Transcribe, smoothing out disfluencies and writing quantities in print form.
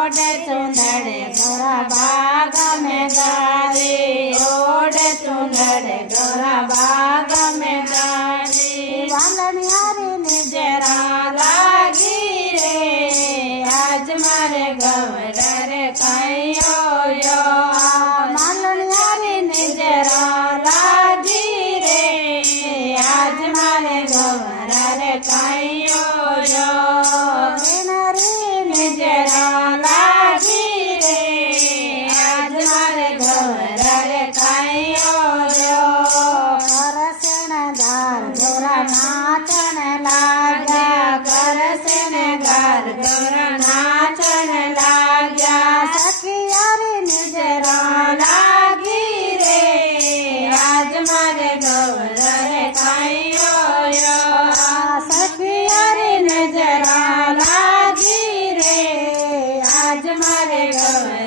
ओढ़ चुंदड़ गौरा बाग में गारी, ओढ़ चुंदड़ गौरा बाग में गारी। वालनियारी ने जरा लागी रे, आज मारे गौरा रे कहियो यो। वालनियारी ने जरा लागी रे, आज मारे गौरा रे कहियो यो। जरा लागी रे, आज मारे गौरा रे कहियो यो। करसनगार गौरा नाचन लाग्या, करसनगार गौरा नाचन लाग्या। सखियारी ने जरा लागी रे, आज मारे गौरा रे कहियो यो। सखियारी ने जरा लागी रे, आज मारे गौरा